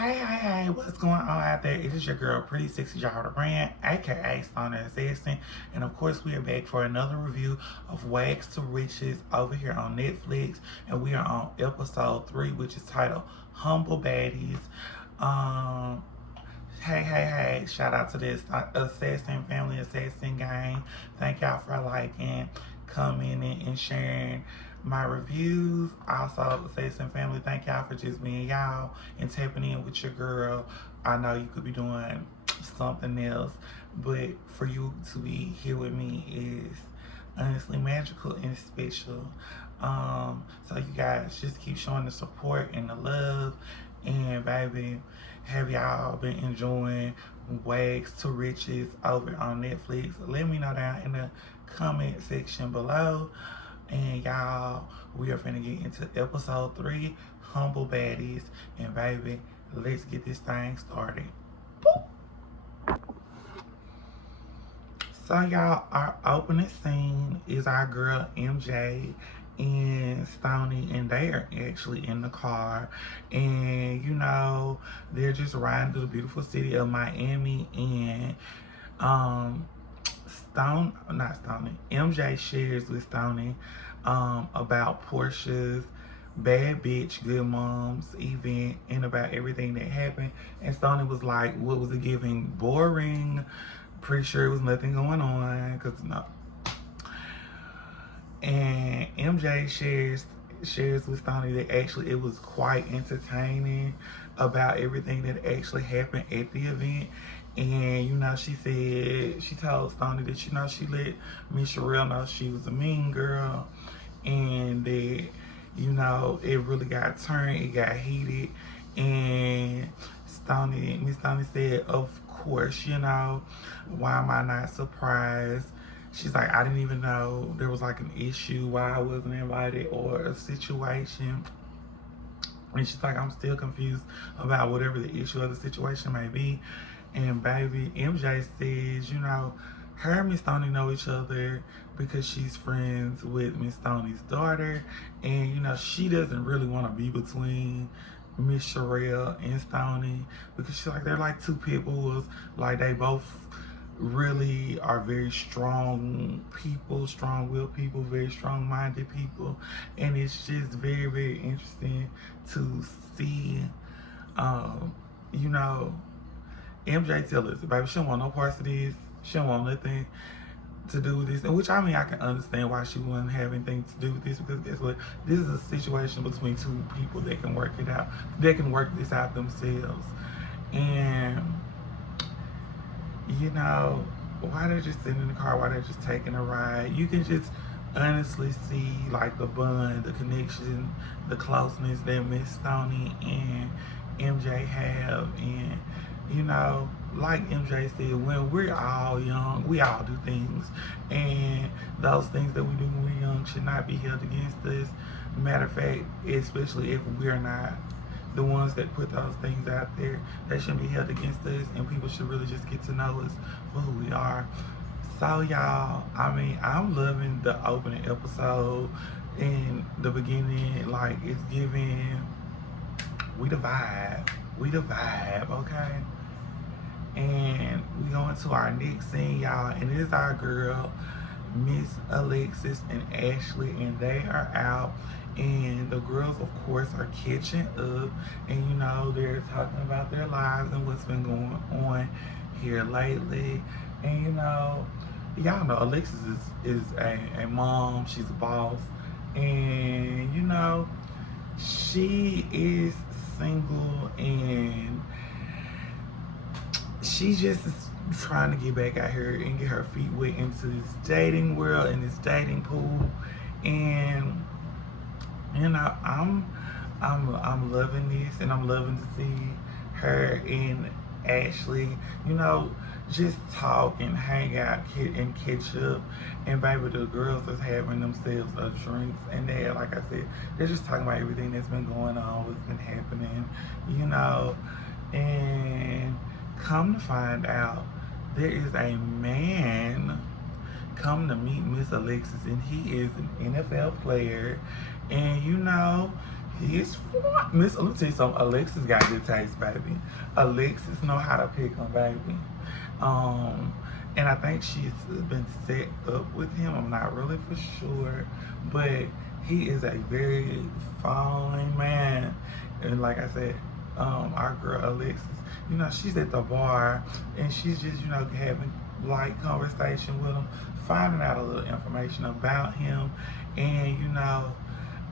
Hey, what's going on out there? It is your girl, Pretty Sexy Jahra Brand, aka Stoner Assassin. And of course, we are back for another review of Rags to Riches over here on Netflix. And we are on episode 3, which is titled Humble Baddies. Hey, shout out to this Assassin family, Assassin gang. Thank y'all for liking, commenting, and sharing my reviews. Also, Assassin family, thank y'all for just being y'all and tapping in with your girl. I know you could be doing something else, but for you to be here with me is honestly magical and special. So you guys just keep showing the support and the love. And baby, have y'all been enjoying Rags to Riches over on Netflix? Let me know down in the comment section below. And y'all, we are finna get into episode 3, Humble Baddies. And baby, let's get this thing started. Boop. So y'all, our opening scene is our girl MJ and Stony, and they are actually in the car, and you know, they're just riding through the beautiful city of Miami. And MJ shares with Stony about Portia's Bad Bitch Good Moms event and about everything that happened. And Stony was like, what was it giving? Boring. Pretty sure it was nothing going on, because no. And MJ shares with Stony that actually it was quite entertaining about everything that actually happened at the event. And you know, she told Stony that, you know, she let Miss Sherelle know she was a mean girl, and that, you know, it really got turned, it got heated. And Miss Stony said, of course, you know, why am I not surprised? She's like, I didn't even know there was like an issue why I wasn't invited or a situation. And she's like, I'm still confused about whatever the issue or the situation may be. And baby, MJ says, you know, her and Miss Stoney know each other because she's friends with Miss Stoney's daughter. And, you know, she doesn't really want to be between Miss Sherelle and Stoney, because she's like, they're like two pit bulls. Like, they both really are very strong people, strong-willed people, very strong-minded people. And it's just very, very interesting to see, you know, MJ tell us, baby, she don't want no parts of this. She don't want nothing to do with this. And which, I mean, I can understand why she wouldn't have anything to do with this, because guess what? This is a situation between two people that can work it out. They can work this out themselves. And, you know, why they're just sitting in the car, why they're just taking a ride, you can just honestly see like the bond, the connection, the closeness that Miss Stoney and MJ have. And, you know, like MJ said, when we're all young, we all do things, and those things that we do when we're young should not be held against us. Matter of fact, especially if we're not the ones that put those things out there, they shouldn't be held against us, and people should really just get to know us for who we are. So y'all, I mean, I'm loving the opening episode. In the beginning, like, it's giving, we the vibe, okay? And we go into our next scene, y'all, and it is our girl, Miss Alexis and Ashley, and they are out. And the girls, of course, are catching up, and you know, they're talking about their lives and what's been going on here lately. And you know, y'all know Alexis is a mom, she's a boss, and you know, she is single, and she just is trying to get back out here and get her feet wet into this dating world and this dating pool. And you know, I'm loving this, and I'm loving to see her and Ashley, you know, just talk and hang out and catch up. And baby, the girls is having themselves a drinks, and they, like I said, they're just talking about everything that's been going on, what's been happening, you know. And come to find out, there is a man come to meet Miss Alexis, and he is an NFL player. And you know, He's Miss. Let me tell you something. Alexis got good taste, baby. Alexis know how to pick him, baby. Um, and I think she's been set up with him. I'm not really for sure, but he is a very fine man. And like I said, our girl Alexis, you know, she's at the bar and she's just, you know, having light conversation with him, finding out a little information about him, and you know.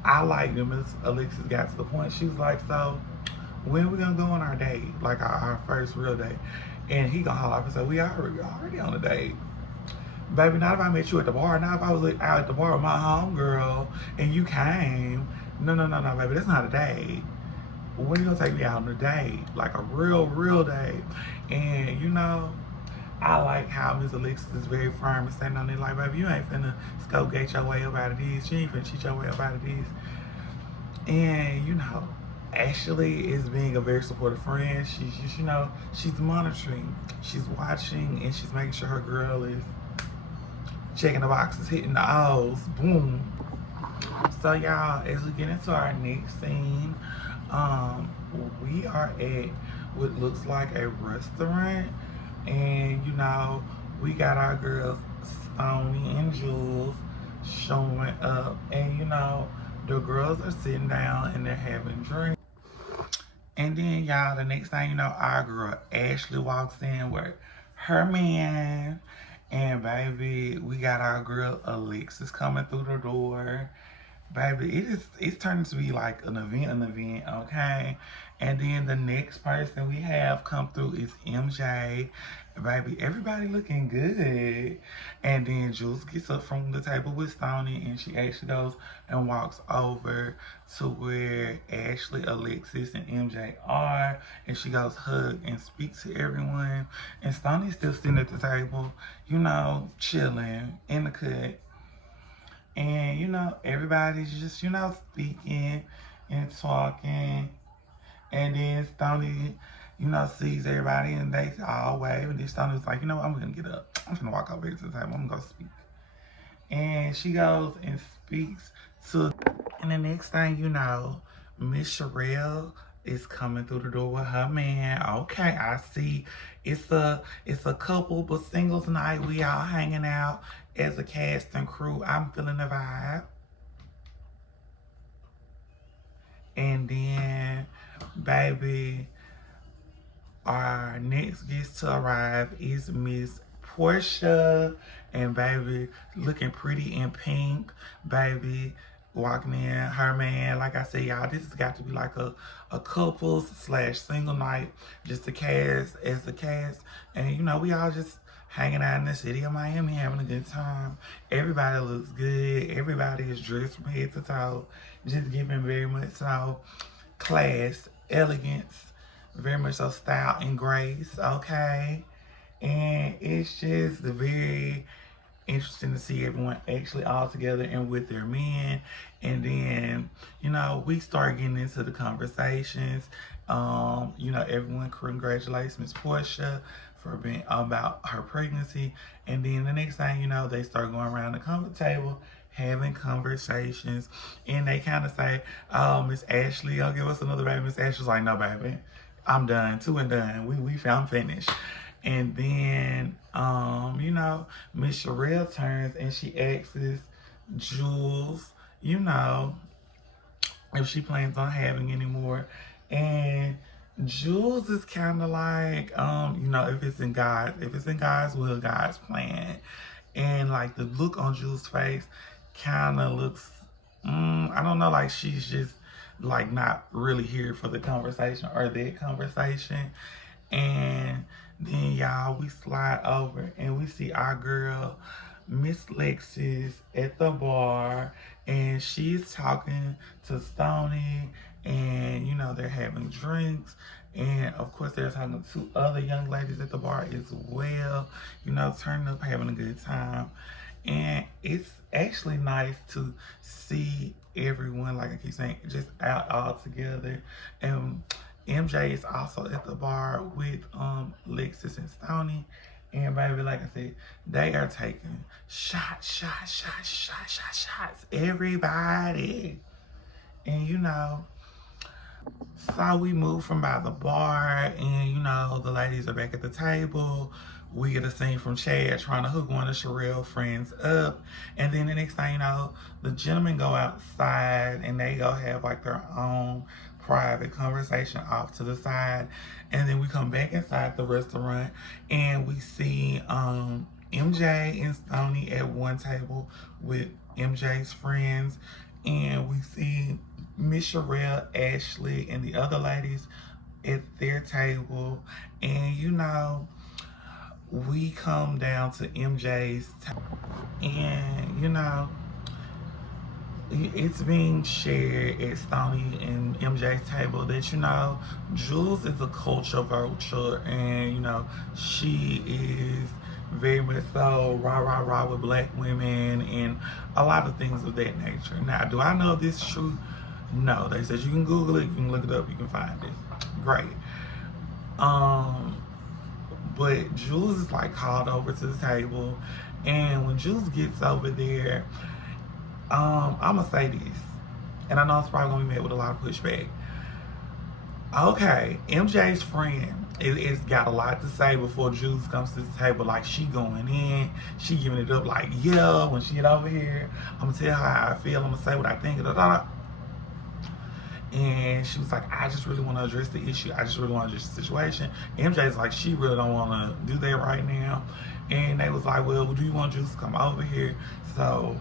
I liked him as Alexis got to the point. She was like, so when we gonna go on our date? Like our first real date. And he gonna holler off and say, we already on a date. Baby, not if I met you at the bar. Not if I was out at the bar with my homegirl and you came. No, baby, that's not a date. When you gonna take me out on a date? Like a real date. And you know, I like how Miss Alexis is very firm and standing on there like, baby, you ain't finna scope gate your way up out of this. You ain't finna cheat your way up out of this. And, you know, Ashley is being a very supportive friend. She's, you know, she's monitoring, she's watching, and she's making sure her girl is checking the boxes, hitting the O's, boom. So, y'all, as we get into our next scene, we are at what looks like a restaurant. And, you know, we got our girls, Stony and Jules, showing up. And, you know, the girls are sitting down and they're having drinks. And then, y'all, the next thing you know, our girl, Ashley, walks in with her man. And, baby, we got our girl, Alexis, coming through the door. Baby, it's turning to be like an event, okay? And then the next person we have come through is MJ. Baby, everybody looking good. And then Jules gets up from the table with Stony and she actually goes and walks over to where Ashley, Alexis, and MJ are. And she goes hug and speak to everyone. And Stony's still sitting at the table, you know, chilling in the cut. And, you know, everybody's just, you know, speaking and talking. And then Stony, you know, sees everybody and they all wave. And then Stony's like, you know what, I'm going to get up. I'm going to walk over here to the table. I'm going to go speak. And she goes and speaks to... And the next thing you know, Miss Sherelle is coming through the door with her man. Okay, I see. It's a couple, but singles night. We all hanging out as a cast and crew. I'm feeling the vibe. And then, baby, our next guest to arrive is Miss Portia. And baby, looking pretty in pink. Baby, walking in, her man. Like I said, y'all, this has got to be like a couples / single night. Just the cast as the cast. And you know, we all just hanging out in the city of Miami, having a good time. Everybody looks good. Everybody is dressed from head to toe. Just giving very much so class, elegance, very much so style and grace, okay? And it's just very interesting to see everyone actually all together and with their men. And then, you know, we start getting into the conversations. You know, everyone congratulates Miss Portia for being about her pregnancy. And then the next thing you know, they start going around the comfort table having conversations, and they kind of say, oh, Miss Ashley, I'll give us another baby. Miss Ashley's like, no, baby, I'm done, two and done. I'm finished. And then, you know, Miss Sherelle turns and she asks Jules, you know, if she plans on having any more. And Jules is kind of like, you know, if it's in God's will, God's plan. And like the look on Jules' face kind of looks, I don't know, like she's just like not really here for the conversation or that conversation. And then y'all, we slide over and we see our girl Miss Lexis at the bar, and she's talking to Stony, and you know, they're having drinks. And of course, they're talking to other young ladies at the bar as well, you know, turning up, having a good time. And it's actually nice to see everyone, like I keep saying, just out all together. And MJ is also at the bar with Lexis and Stony. And baby, like I said, they are taking shots, everybody. And you know, So we move from by the bar, and you know, the ladies are back at the table. We get a scene from Chad trying to hook one of Sherelle friends up. And then the next thing you know, the gentlemen go outside and they go have like their own private conversation off to the side. And then we come back inside the restaurant and we see MJ and Stoney at one table with MJ's friends. And we see Miss Sherelle, Ashley, and the other ladies at their table. And you know, we come down to MJ's and you know, it's being shared at Stoney and MJ's table that, you know, Jules is a culture vulture, and you know, she is very much so rah with black women and a lot of things of that nature. Now, do I know if this is true? No. They said you can Google it, you can look it up, you can find it. Great. But Jules is like called over to the table, and when Jules gets over there, I'ma say this, and I know it's probably gonna be met with a lot of pushback. Okay, MJ's friend is got a lot to say before Jules comes to the table. Like, she going in, she giving it up like, yeah, when she get over here, I'm gonna tell her how I feel, I'm gonna say what I think, and she was like, I just really want to address the issue. I just really want to address the situation. MJ's like, she really don't want to do that right now. And they was like, well, do you want Jules to come over here? So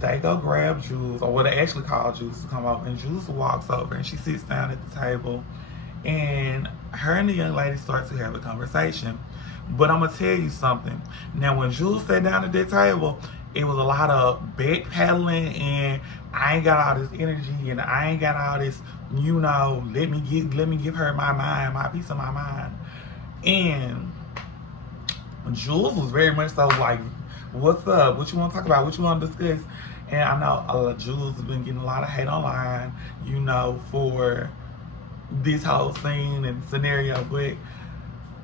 they go grab Jules, or what they actually call Jules to come over. And Jules walks over and she sits down at the table. And her and the young lady start to have a conversation. But I'm going to tell you something. Now, when Jules sat down at that table, it was a lot of backpedaling, and I ain't got all this energy, and I ain't got all this, you know, let me give her my mind, my piece of my mind. And Jules was very much so like, what's up? What you want to talk about? What you want to discuss? And I know Jules has been getting a lot of hate online, you know, for this whole scene and scenario, but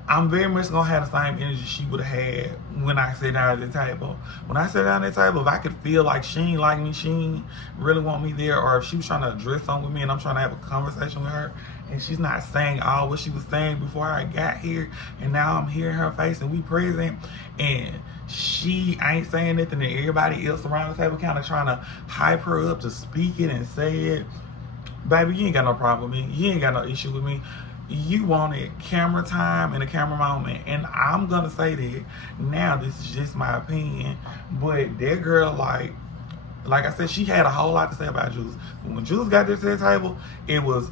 I'm very much gonna have the same energy she would have had when I sat down at the table. When I sat down at the table, if I could feel like she ain't like me, she ain't really want me there, or if she was trying to address something with me and I'm trying to have a conversation with her, and she's not saying all what she was saying before I got here, and now I'm hearing her face and we present, and she ain't saying nothing, and everybody else around the table kind of trying to hype her up to speak it and say it, baby, you ain't got no problem with me. You ain't got no issue with me. You wanted camera time and a camera moment, and I'm gonna say that now. This is just my opinion, but that girl, like I said, she had a whole lot to say about Jules. When Jules got there to the table, it was,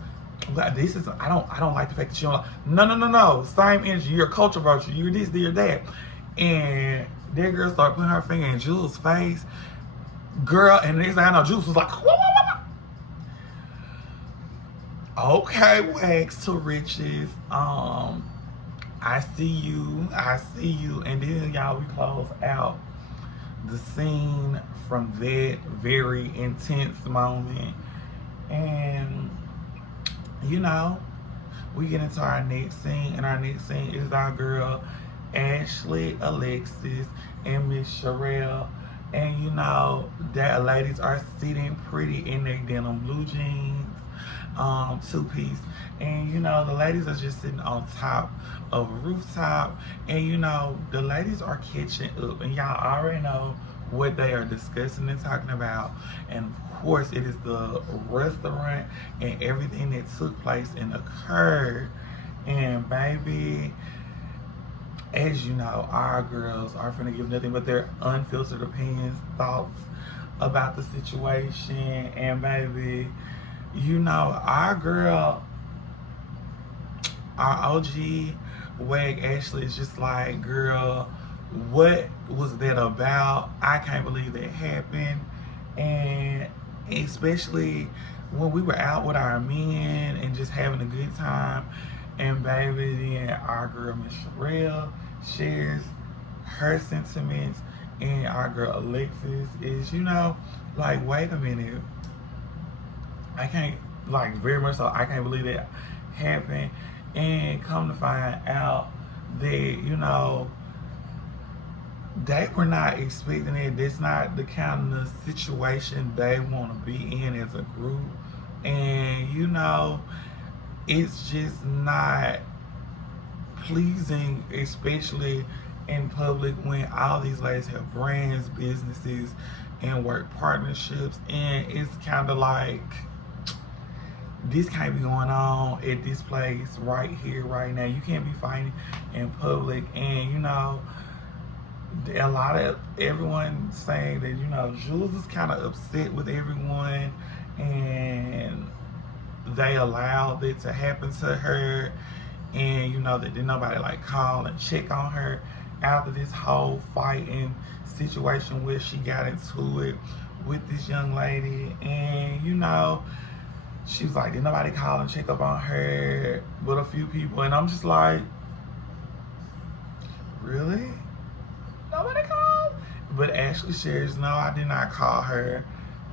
this is, I don't like the fact that you don't like, no, same energy. You're a culture vulture. You're this, you're that, and that girl started putting her finger in Jules' face, girl. And the next thing I know, Jules was like, okay, Wax to Riches. I see you. And then y'all, we close out the scene from that very intense moment. And you know, we get into our next scene, and our next scene is our girl Ashley, Alexis, and Miss Sherelle. And you know, that ladies are sitting pretty in their denim blue jeans, two-piece, and you know, the ladies are just sitting on top of a rooftop, and you know, the ladies are catching up, and y'all already know what they are discussing and talking about. And of course, it is the restaurant and everything that took place and occurred. And baby, as you know, our girls are finna give nothing but their unfiltered opinions, thoughts about the situation. And baby, you know, our girl, our OG Wag Ashley is just like, girl, what was that about? I can't believe that happened. And especially when we were out with our men and just having a good time. And baby, then our girl Miss Sherelle shares her sentiments, and our girl Alexis is, you know, like, wait a minute, I can't, like, very much so, I can't believe that happened. And come to find out that, you know, they were not expecting it. That's not the kind of situation they want to be in as a group. And, you know, it's just not pleasing, especially in public when all these ladies have brands, businesses, and work partnerships. And it's kind of like, this can't be going on at this place right here, right now. You can't be fighting in public. And, a lot of everyone saying that, Jules is kind of upset with everyone and they allowed it to happen to her. And, that didn't nobody like call and check on her after this whole fighting situation where she got into it with this young lady. And, she was like, did nobody call and check up on her but a few people? And I'm just like, really? Nobody called? But Ashley shares, no, I did not call her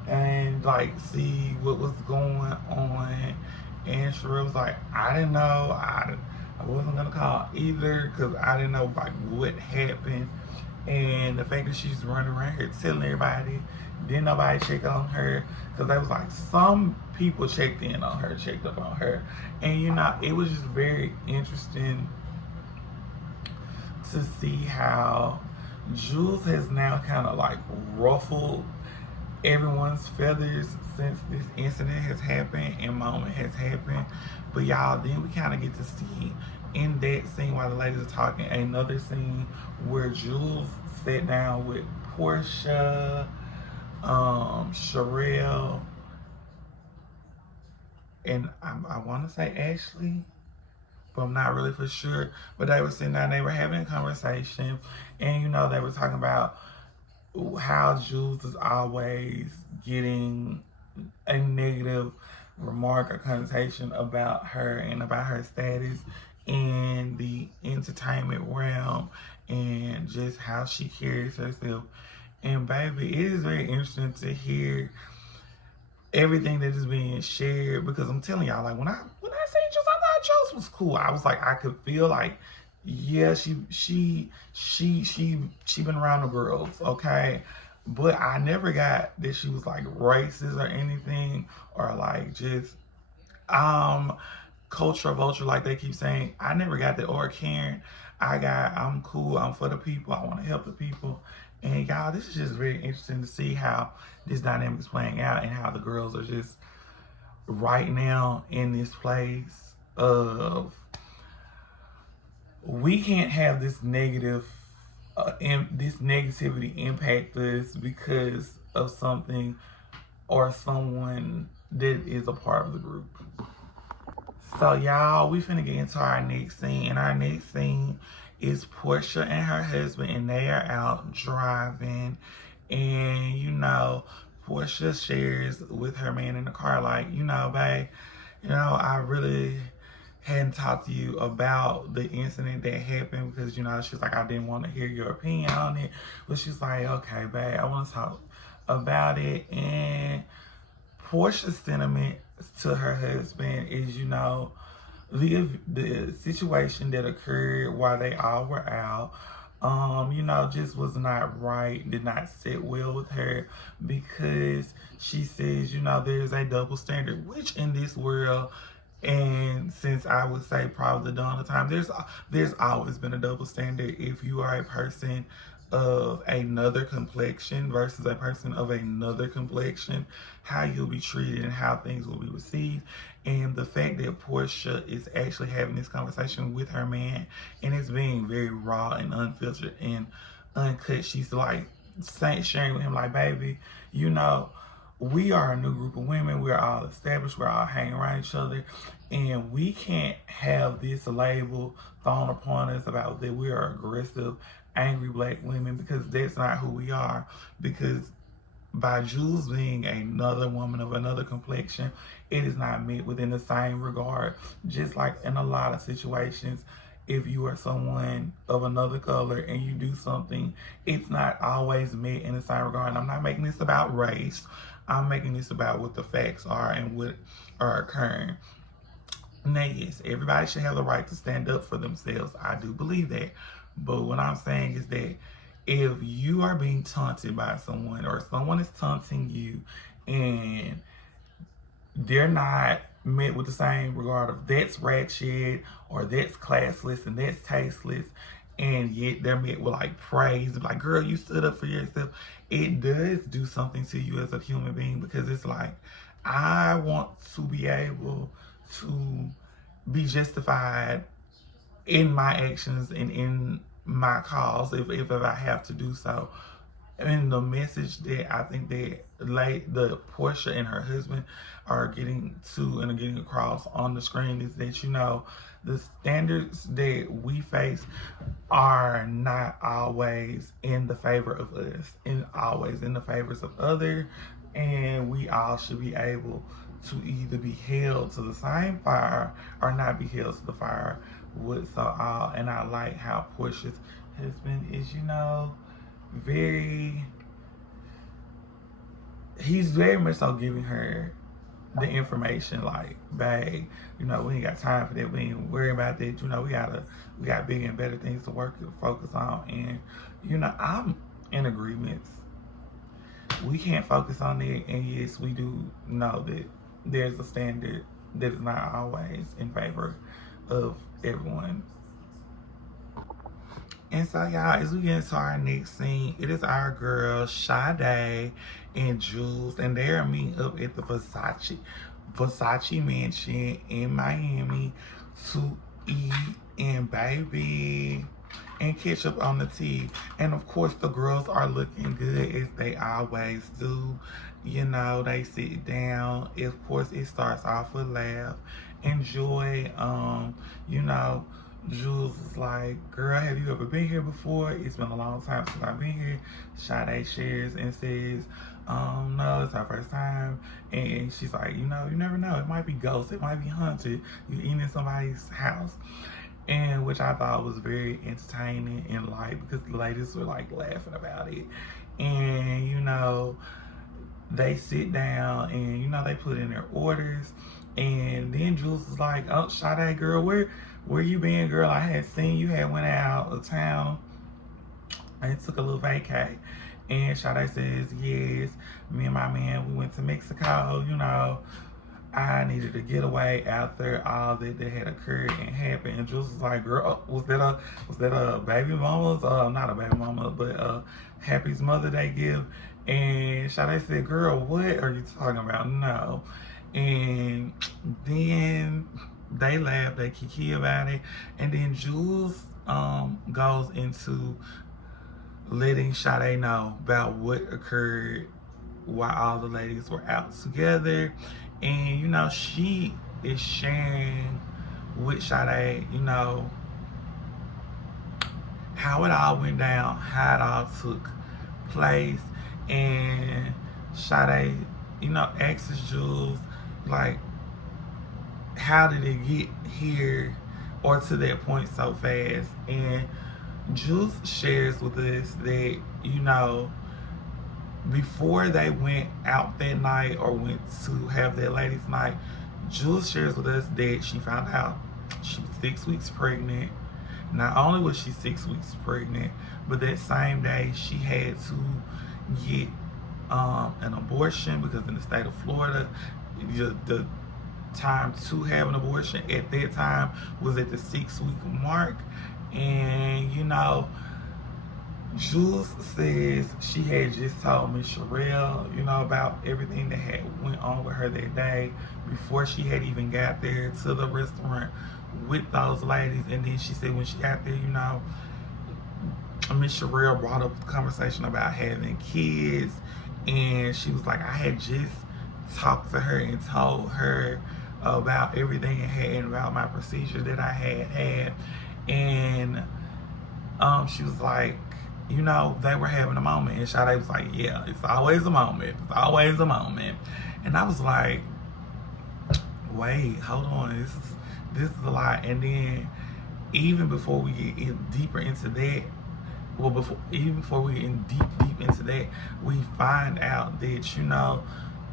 and see what was going on. And Sherelle was like, I didn't know. I wasn't gonna call either because I didn't know what happened. And the fact that she's running around here telling everybody, didn't nobody check on her, because they was like, some people checked in on her, checked up on her. And it was just very interesting to see how Jules has now kind of ruffled everyone's feathers since this incident has happened and moment has happened. But y'all, then we kind of get to see in that scene while the ladies are talking, another scene where Jules sat down with Portia, Sherelle, and I want to say Ashley, but I'm not really for sure. But they were sitting down, they were having a conversation, and they were talking about how Jules is always getting a negative remark or connotation about her and about her status in the entertainment realm and just how she carries herself. And baby, it is very interesting to hear everything that is being shared, because I'm telling y'all, when I say Jules, I thought Jules was cool. I was like, I could feel yeah, she been around the girls, okay? But I never got that she was racist or anything, or just culture vulture like they keep saying. I never got that, or Karen. I'm cool, I'm for the people, I want to help the people. And y'all, this is just very interesting to see how this dynamic is playing out and how the girls are just right now in this place of, we can't have this this negativity impact us because of something or someone that is a part of the group. So y'all, we finna get into our next scene, and our next scene is Portia and her husband, and they are out driving. And Portia shares with her man in the car, babe, I really hadn't talked to you about the incident that happened because, she's like, I didn't want to hear your opinion on it. But she's like, okay, babe, I want to talk about it. And Portia's sentiment to her husband is, the situation that occurred while they all were out, just was not right, did not sit well with her, because she says, there's a double standard, which in this world, and since I would say probably the dawn of time, there's always been a double standard. If you are a person of another complexion versus a person of another complexion, how you'll be treated and how things will be received. And the fact that Portia is actually having this conversation with her man, and it's being very raw and unfiltered and uncut. She's sharing with him, baby, we are a new group of women. We're all established. We're all hanging around each other. And we can't have this label thrown upon us about that we are aggressive, angry black women, because that's not who we are. Because by Jules being another woman of another complexion, it is not met within the same regard. Just like in a lot of situations, if you are someone of another color and you do something, it's not always met in the same regard. And I'm not making this about race. I'm making this about what the facts are and what are occurring. Now, yes, everybody should have the right to stand up for themselves. I do believe that. But what I'm saying is that if you are being taunted by someone, or someone is taunting you and they're not met with the same regard of that's ratchet or that's classless and that's tasteless, and yet they're met with like praise, like, girl, you stood up for yourself. It does do something to you as a human being, because it's like, I want to be able to be justified in my actions and in my cause if I have to do so. And the message that I think that the Portia and her husband are getting to and are getting across on the screen is that, you know, the standards that we face are not always in the favor of us, and always in the favors of others. And we all should be able to either be held to the same fire or not be held to the fire with so all. And I like how Portia's husband is, you know, he's very much so giving her the information, like, babe, you know, we ain't got time for that. We ain't worry about that. You know, we got bigger and better things to work and focus on. And, you know, I'm in agreement. We can't focus on it. And yes, we do know that there's a standard that is not always in favor of everyone. And so, y'all, as we get into our next scene, it is our girls, Sade and Jules, and they are meeting up at the Versace Mansion in Miami to eat and baby and catch up on the tea. And of course, the girls are looking good as they always do. You know, they sit down. Of course, it starts off with laugh and joy. You know, Jules is like, girl, have you ever been here before? It's been a long time since I've been here. Sade shares and says, no, it's our first time. And she's like, you know, you never know. It might be ghosts. It might be haunted. You eating in somebody's house. And which I thought was very entertaining and light, because the ladies were like laughing about it. And, you know, they sit down and, you know, they put in their orders. And then Jules is like, oh, Sade, girl, where you been, girl? I had seen you had went out of town and took a little vacay. And Sade says, yes, me and my man, we went to Mexico. You know, I needed to get away after all that had occurred and happened. And Jules was like, girl, was that a baby mama's, not a baby mama, but Happy's Mother Day gift? And Sade said, girl, what are you talking about? No. And then they laugh, they kiki about it. And then Jules goes into letting Sade know about what occurred while all the ladies were out together. And, you know, she is sharing with Sade, you know, how it all went down, how it all took place. And Sade, you know, asks Jules, like, how did it get here or to that point so fast? And Jules shares with us that, you know, before they went out that night or went to have their ladies' night, Jules shares with us that she found out she was 6 weeks pregnant. Not only was she 6 weeks pregnant, but that same day she had to get an abortion, because in the state of Florida, the time to have an abortion at that time was at the 6-week mark. And, you know, Jules says she had just told Miss Sherelle, you know, about everything that had went on with her that day before she had even got there to the restaurant with those ladies. And then she said when she got there, you know, Miss Sherelle brought up the conversation about having kids, and she was like, I had just talked to her and told her about everything and about my procedure that I had. And she was like, you know, they were having a moment. And Sade was like, yeah, it's always a moment. It's always a moment. And I was like, wait, hold on. This is a lot. And then even before we get deeper into that, even before we get deep into that, we find out that, you know,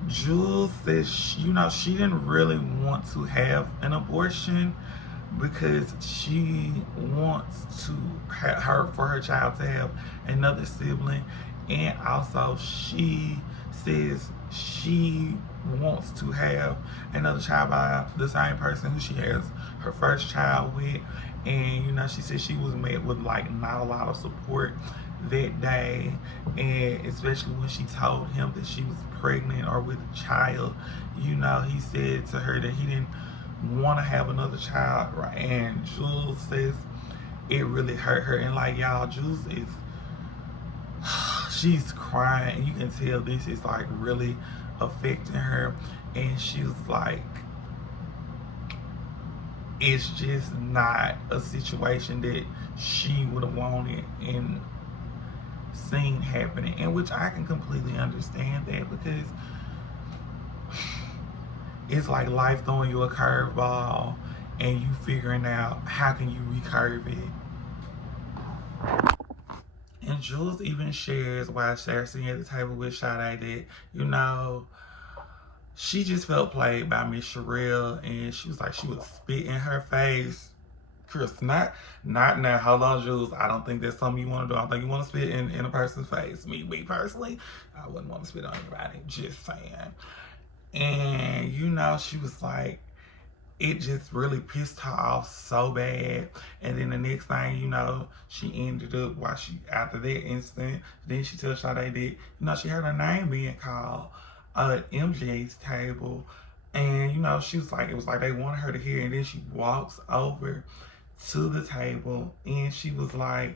Jules says, you know, she didn't really want to have an abortion because she wants to for her child to have another sibling. And also she says she wants to have another child by the same person who she has her first child with. And you know, she said she was met with like not a lot of support that day, and especially when she told him that she was pregnant or with a child. You know, he said to her that he didn't want to have another child, right? And Jules says it really hurt her, and like y'all, Jules is she's crying, and you can tell this is like really affecting her. And she was like, it's just not a situation that she would have wanted and seen happening. And which I can completely understand that, because it's like life throwing you a curveball and you figuring out how can you recurve it. And Jules even shares while they're sitting at the table with Sade that, you know, she just felt played by Miss Sherelle, and she was like, she would spit in her face. Chris, not now. Hold on, Jules. I don't think that's something you want to do. I don't think you want to spit in a person's face. Me personally, I wouldn't want to spit on anybody. Just saying. And you know, she was like, it just really pissed her off so bad. And then the next thing you know, she ended up, while she, after that instant, then she told Sade that, you know, she heard her name being called at MJ's table. And, you know, she was like, it was like they wanted her to hear. And then she walks over to the table, and she was like,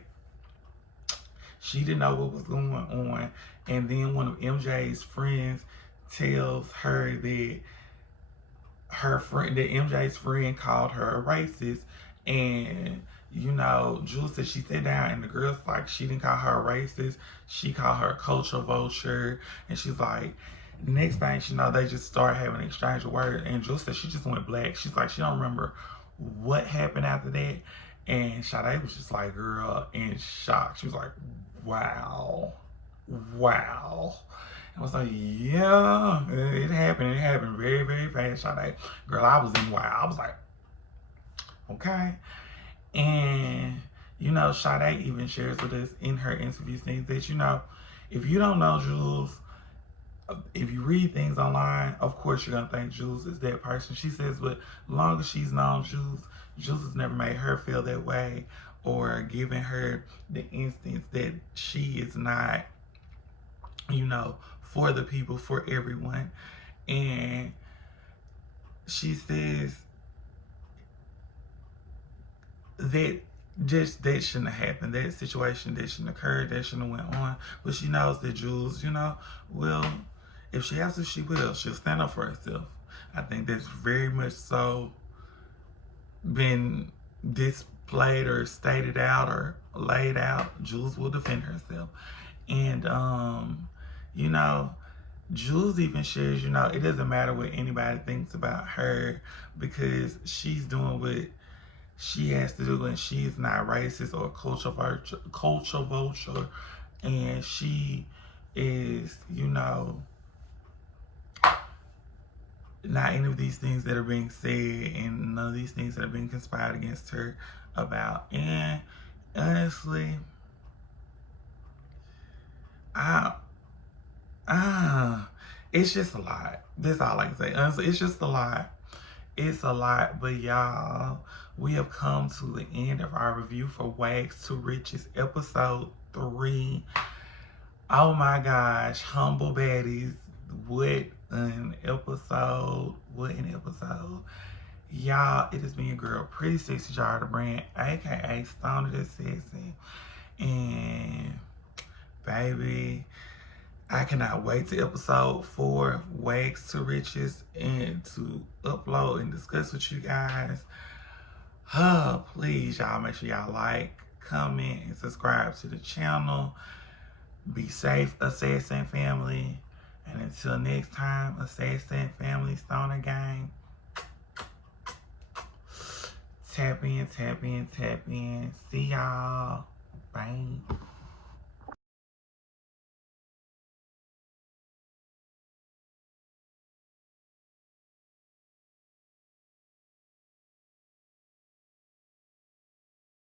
she didn't know what was going on. And then one of MJ's friends tells her that MJ's friend called her a racist. And you know, Jules said she sat down, and the girl's like, she didn't call her a racist, she called her a culture vulture. And she's like, next thing she know, they just started having an exchange of words. And Jules said she just went black. She's like, she don't remember what happened after that. And Sade was just like, girl, in shock. She was like, wow. I was like, yeah, it happened. It happened very, very fast, Sade. Girl, I was in wow. I was like, okay. And, you know, Sade even shares with us in her interview things that, you know, if you don't know Jules, if you read things online, of course you're going to think Jules is that person. She says, but long as she's known Jules, Jules has never made her feel that way or given her the instance that she is not, you know, for the people, for everyone. And she says that just that shouldn't have happened. That situation, that shouldn't have occurred, that shouldn't have went on. But she knows that Jules, you know, will, if she has to, she will. She'll stand up for herself. I think that's very much so been displayed or stated out or laid out. Jules will defend herself. And, you know, Jules even shares, you know, it doesn't matter what anybody thinks about her, because she's doing what she has to do, and she's not racist or culture vulture, and she is, you know, not any of these things that are being said, and none of these things that are being conspired against her about. And honestly, it's just a lot. That's all I can say. Honestly, it's just a lot. It's a lot. But y'all, we have come to the end of our review for Wags to Riches episode 3. Oh my gosh, Humble Baddies. What an episode. What an episode. Y'all, it is me, your girl, Pretty Sexy Jar the Brand, aka Stoner the Sexy. And baby, I cannot wait to episode 4, Wags to Riches, and to upload and discuss with you guys. Please, y'all, make sure y'all like, comment, and subscribe to the channel. Be safe, Assassin family. And until next time, Assassin family, Stoner Gang. Tap in, tap in, tap in. See y'all. Bye.